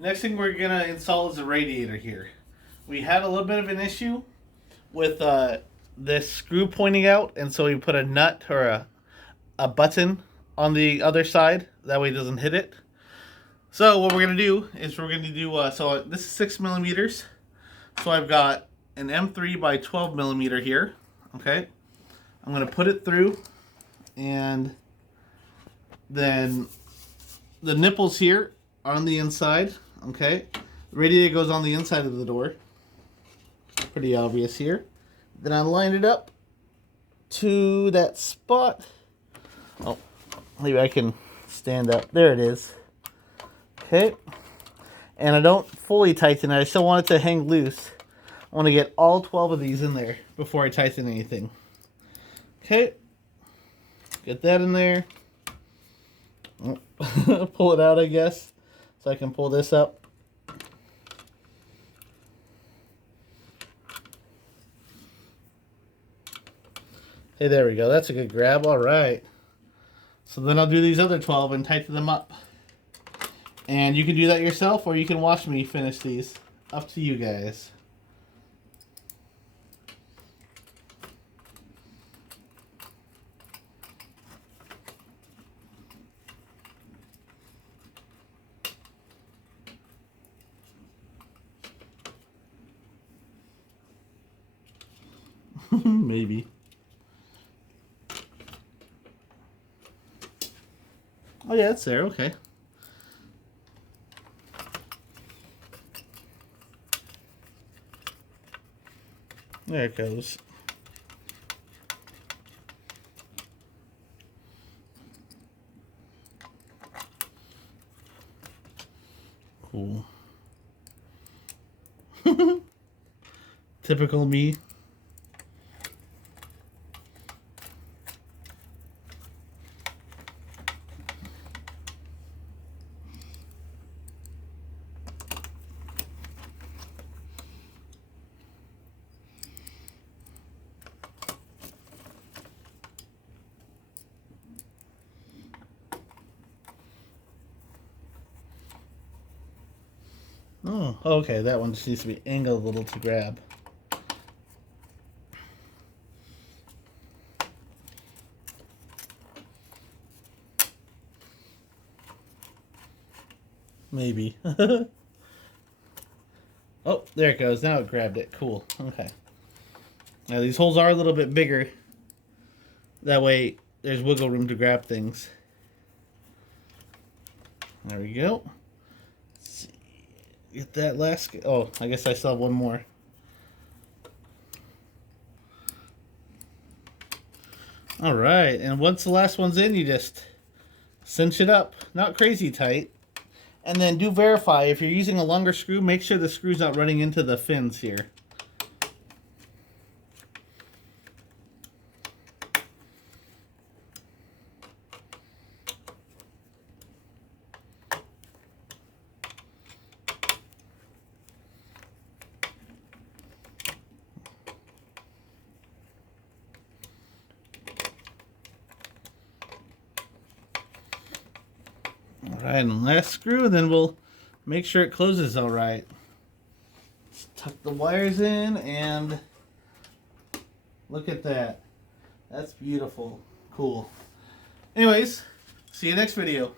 Next thing we're gonna install is a radiator here. We had a little bit of an issue with this screw pointing out, and so we put a nut or a button on the other side. That way it doesn't hit it. So what we're gonna do is we're gonna do so this is 6 millimeters. So I've got an M3 by 12 millimeter here. Okay, I'm gonna put it through, and then the nipples here are on the inside. Okay, the radiator goes on the inside of the door. Pretty obvious here. Then I line it up to that spot. Oh, maybe I can stand up. There it is. Okay, and I don't fully tighten it. I still want it to hang loose. I want to get all 12 of these in there before I tighten anything. Okay, get that in there. Oh. Pull it out, I guess, so I can pull this up. Hey, there we go. That's a good grab. All right. So then I'll do these other 12 and tighten them up. And you can do that yourself, or you can watch me finish these. Up to you guys. Maybe. Oh yeah, it's there. Okay. There it goes. Cool. Typical me. Oh, okay, that one just needs to be angled a little to grab. Maybe. Oh, there it goes. Now it grabbed it. Cool. Okay. Now these holes are a little bit bigger. That way there's wiggle room to grab things. There we go. Let's see. Get that last... Oh, I guess I still have one more. Alright, and once the last one's in, you just cinch it up. Not crazy tight. And then do verify. If you're using a longer screw, make sure the screw's not running into the fins here. Alright, and last screw, then we'll make sure it closes alright. Let's tuck the wires in, and look at that. That's beautiful. Cool. Anyways, see you next video.